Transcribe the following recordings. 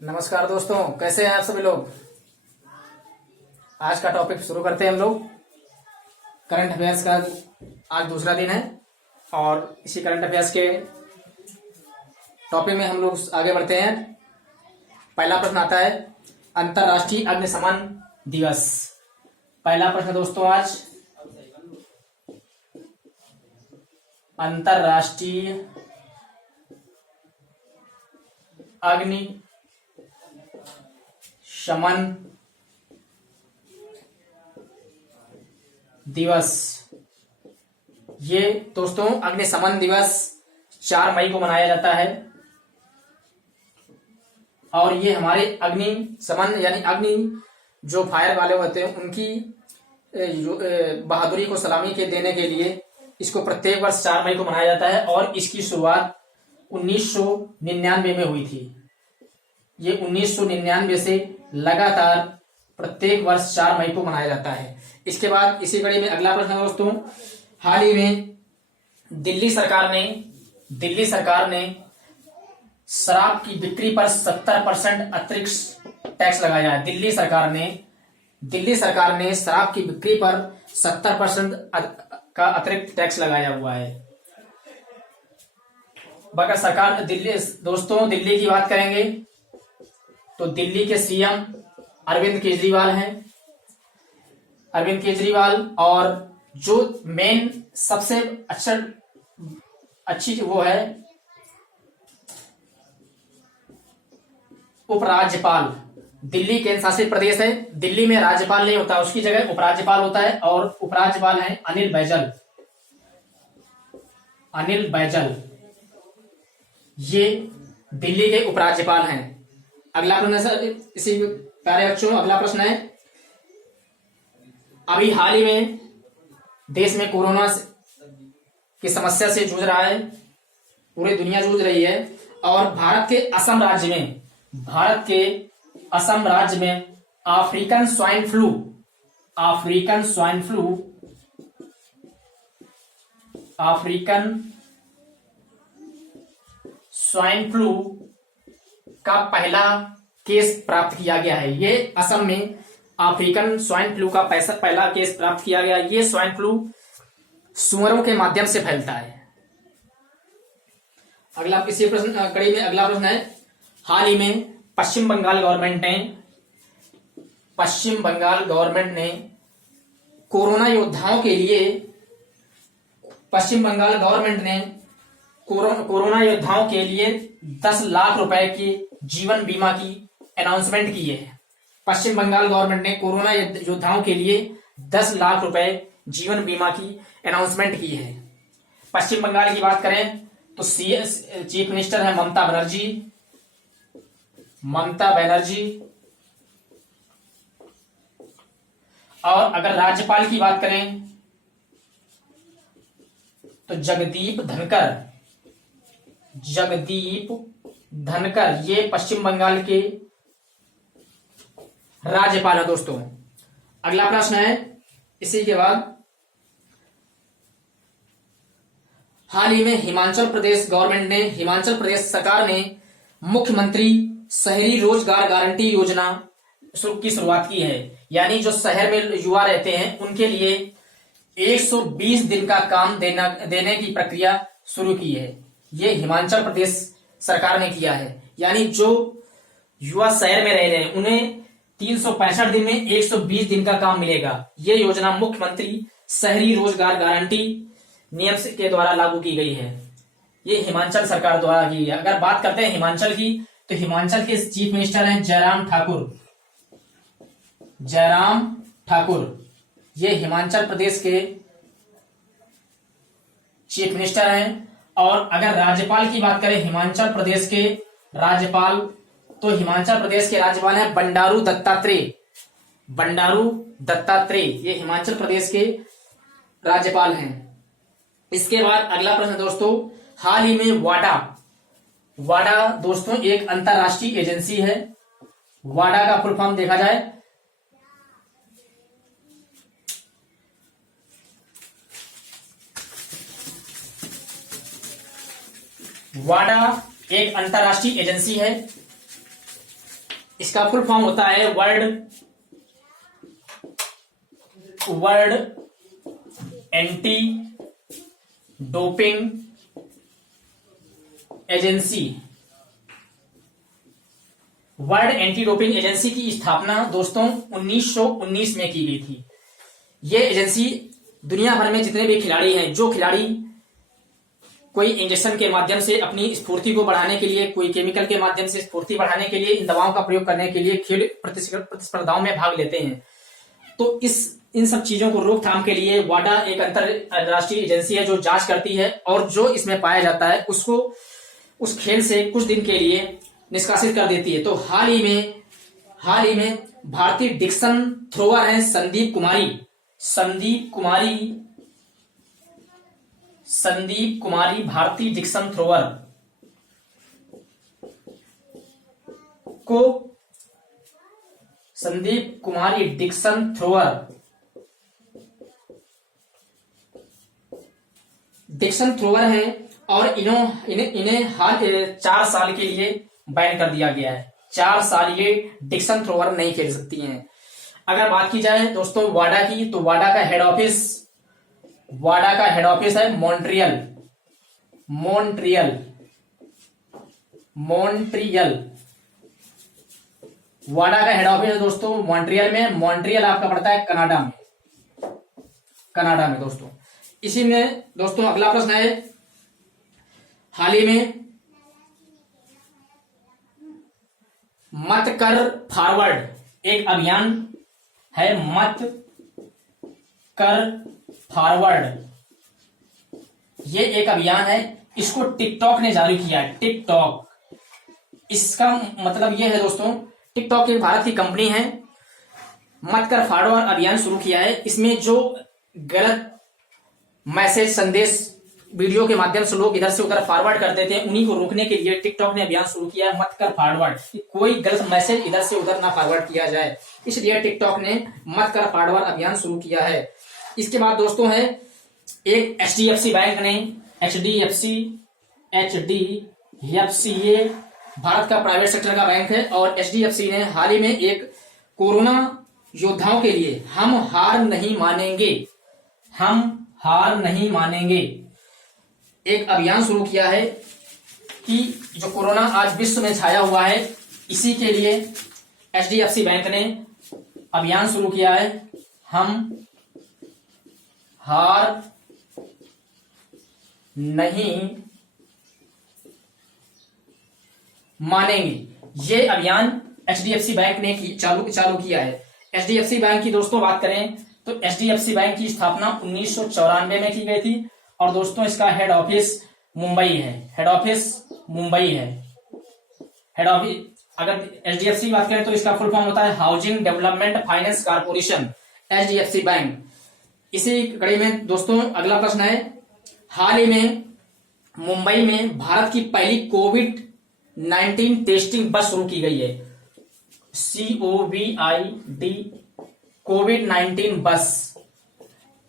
नमस्कार दोस्तों, कैसे हैं आप सभी लोग। आज का टॉपिक शुरू करते हैं हम लोग। करंट अफेयर्स का आज दूसरा दिन है और इसी करंट अफेयर्स के टॉपिक में हम लोग आगे बढ़ते हैं। पहला प्रश्न आता है अंतर्राष्ट्रीय अग्निशमन दिवस। पहला प्रश्न दोस्तों आज अंतर्राष्ट्रीय अग्निशमन दिवस। ये दोस्तों अग्निशमन दिवस 4 मई को मनाया जाता है और ये हमारे अग्निशमन यानी अग्नि जो फायर वाले होते हैं उनकी बहादुरी को सलामी के देने के लिए इसको प्रत्येक वर्ष 4 मई को मनाया जाता है और इसकी शुरुआत 1999 में हुई थी। ये 1999 से लगातार प्रत्येक वर्ष 4 मई को मनाया जाता है। इसके बाद इसी कड़ी में अगला प्रश्न दोस्तों, हाल ही में दिल्ली सरकार ने शराब की बिक्री पर 70% अतिरिक्त टैक्स लगाया है। दिल्ली सरकार ने शराब की बिक्री पर 70% का अतिरिक्त टैक्स लगाया हुआ है। बगर सरकार दोस्तों दिल्ली की बात करेंगे तो दिल्ली के सीएम अरविंद केजरीवाल और जो मेन सबसे अच्छी वो है उपराज्यपाल। दिल्ली केंद्र शासित प्रदेश है। दिल्ली में राज्यपाल नहीं होता, उसकी जगह उपराज्यपाल होता है और उपराज्यपाल है अनिल बैजल। ये दिल्ली के उपराज्यपाल हैं। अगला प्रश्न सर इसी प्यारे बच्चों, अगला प्रश्न है अभी हाल ही में देश में कोरोना की समस्या से जूझ रहा है, पूरी दुनिया जूझ रही है और भारत के असम राज्य में अफ्रीकन स्वाइन फ्लू का पहला केस प्राप्त किया गया है। ये असम में अफ्रीकन स्वाइन फ्लू का पहला केस प्राप्त किया गया। ये स्वाइन फ्लू सुअरों के माध्यम से फैलता है। अगला इसी प्रश्न कड़ी में अगला प्रश्न है हाल ही में पश्चिम बंगाल गवर्नमेंट ने कोरोना योद्धाओं के लिए कोरोना योद्धाओं के लिए 10 लाख रुपए की जीवन बीमा की अनाउंसमेंट की है। पश्चिम बंगाल गवर्नमेंट ने कोरोना योद्धाओं के लिए 10 लाख रुपए जीवन बीमा की अनाउंसमेंट की है। पश्चिम बंगाल की बात करें तो चीफ मिनिस्टर है ममता बनर्जी और अगर राज्यपाल की बात करें तो जगदीप धनकर ये पश्चिम बंगाल के राज्यपाल है दोस्तों। अगला प्रश्न है इसी के बाद हाल ही में हिमाचल प्रदेश सरकार ने मुख्यमंत्री शहरी रोजगार गारंटी योजना की शुरुआत की है। यानी जो शहर में युवा रहते हैं उनके लिए 120 दिन का काम देने की प्रक्रिया शुरू की है। ये हिमाचल प्रदेश सरकार ने किया है। यानी जो युवा शहर में रह रहे हैं उन्हें 365 दिन में 120 दिन का काम मिलेगा। ये योजना मुख्यमंत्री शहरी रोजगार गारंटी नियम के द्वारा लागू की गई है। ये हिमाचल सरकार द्वारा की है। अगर बात करते हैं हिमाचल की तो हिमाचल के चीफ मिनिस्टर हैं जयराम ठाकुर। ये हिमाचल प्रदेश के चीफ मिनिस्टर हैं। और अगर राज्यपाल की बात करें हिमाचल प्रदेश के राज्यपाल तो हिमाचल प्रदेश के राज्यपाल हैं बंडारू दत्तात्रेय। ये हिमाचल प्रदेश के राज्यपाल हैं। इसके बाद अगला प्रश्न दोस्तों, हाल ही में वाडा दोस्तों एक अंतरराष्ट्रीय एजेंसी है। वाडा का फुल फॉर्म देखा जाए वाडा एक अंतरराष्ट्रीय एजेंसी है इसका फुल फॉर्म होता है world anti doping agency. World anti doping agency की स्थापना दोस्तों 1919 में की गई थी। यह एजेंसी दुनिया भर में जितने भी खिलाड़ी हैं, जो खिलाड़ी कोई इंजेक्शन के माध्यम से अपनी स्फूर्ति को बढ़ाने के लिए, कोई केमिकल के माध्यम से स्फूर्ति बढ़ाने के लिए, इन दवाओं का प्रयोग करने के लिए खेल प्रतिस्पर्धाओं में भाग लेते हैं, तो इन सब चीजों को रोकथाम के लिए वाडा एक अंतरराष्ट्रीय एजेंसी है जो जांच करती है और जो इसमें पाया जाता है उसको उस खेल से कुछ दिन के लिए निष्कासित कर देती है। तो हाल ही में भारतीय डिक्सन थ्रोअर हैं संदीप कुमारी भारतीय Dixon thrower Sandeep Kumari Dixon thrower है और इन्हें हाल 4 साल के लिए बैन कर दिया गया है। 4 साल ये डिक्सन थ्रोअर नहीं खेल सकती हैं। अगर बात की जाए दोस्तों वाडा की, तो वाडा का हेड ऑफिस है मॉन्ट्रियल। वाडा का हेड ऑफिस है दोस्तों मॉन्ट्रियल में। मॉन्ट्रियल आपका पड़ता है कनाडा में दोस्तों। इसी में दोस्तों अगला प्रश्न है, हाल ही में मत कर फॉरवर्ड एक अभियान है, मत कर फॉरवर्ड, ये एक अभियान है, इसको टिकटॉक ने जारी किया है। टिकटॉक, इसका मतलब ये है दोस्तों, टिकटॉक एक भारत की कंपनी है, मत कर फॉरवर्ड अभियान शुरू किया है। इसमें जो गलत मैसेज, संदेश वीडियो के माध्यम से लोग इधर से उधर फॉरवर्ड कर देते हैं, उन्हीं को रोकने के लिए टिकटॉक ने अभियान शुरू किया है, मत कर फॉरवर्ड, कोई गलत मैसेज इधर से उधर ना फॉरवर्ड किया जाए, इसलिए टिकटॉक ने मत कर फॉरवर्ड अभियान शुरू किया है। इसके बाद दोस्तों है एक HDFC बैंक ने, HDFC ये भारत का प्राइवेट सेक्टर का बैंक है, और HDFC ने हाल ही में एक कोरोना योद्धाओं के लिए हम हार नहीं मानेंगे एक अभियान शुरू किया है कि जो कोरोना आज विश्व में छाया हुआ है, इसी के लिए HDFC बैंक ने अभियान शुरू किया है, हम हार नहीं मानेंगे। ये अभियान HDFC बैंक ने चालू किया है। HDFC बैंक की दोस्तों बात करें तो HDFC बैंक की स्थापना 1994 में की गई थी, और दोस्तों इसका हेड ऑफिस मुंबई है। अगर HDFC की बात करें तो इसका फुल फॉर्म होता है housing development finance corporation, HDFC bank. इसी कड़ी में दोस्तों अगला प्रश्न है, हाल ही में मुंबई में भारत की पहली कोविड-19 टेस्टिंग बस शुरू की गई है, COVID कोविड-19 बस।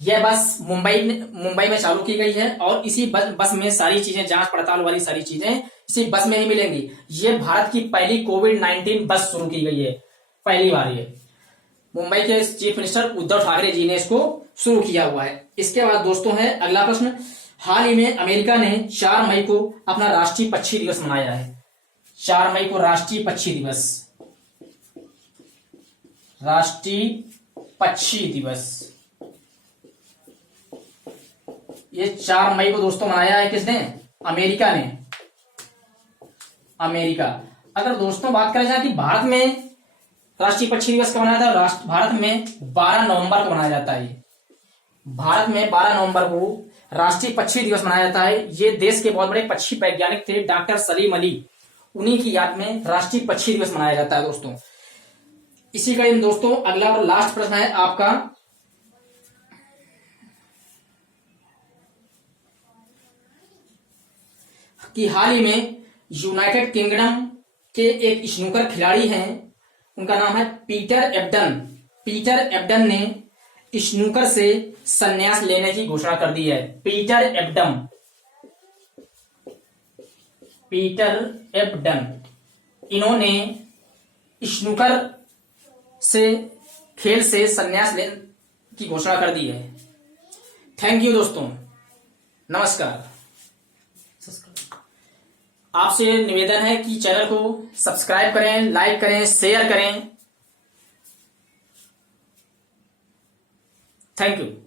यह बस मुंबई में चालू की गई है, और इसी बस में सारी चीजें, जांच पड़ताल वाली सारी चीजें इसी बस में ही मिलेंगी। ये भारत की पहली कोविड-19 बस शुरू की गई है, पहली बार ये मुंबई के चीफ मिनिस्टर उद्धव ठाकरे जी ने इसको शुरू किया हुआ है। इसके बाद दोस्तों है अगला प्रश्न, हाल ही में अमेरिका ने 4 मई को अपना राष्ट्रीय पक्षी दिवस मनाया है। 4 मई को राष्ट्रीय पक्षी दिवस, ये 4 मई को दोस्तों मनाया है किसने? अमेरिका ने। अगर दोस्तों बात करें जाए कि भारत में राष्ट्रीय पक्षी दिवस कब मनाया था, भारत में 12 नवंबर को मनाया जाता है। भारत में 12 नवंबर को राष्ट्रीय पक्षी दिवस मनाया जाता है। ये देश के बहुत बड़े पक्षी वैज्ञानिक थे डॉक्टर सलीम अली, उन्हीं की याद में राष्ट्रीय पक्षी दिवस मनाया जाता है दोस्तों। इसी कड़ी में दोस्तों अगला और लास्ट प्रश्न है आपका, कि हाल ही में यूनाइटेड किंगडम के एक स्नूकर खिलाड़ी हैं, उनका नाम है पीटर एब्डन ने स्नूकर से संन्यास लेने की घोषणा कर दी है। पीटर एब्डन इन्होंने स्नूकर से खेल से संन्यास लेने की घोषणा कर दी है। थैंक यू दोस्तों, नमस्कार। आपसे निवेदन है कि चैनल को सब्सक्राइब करें, लाइक करें, शेयर करें। Thank you.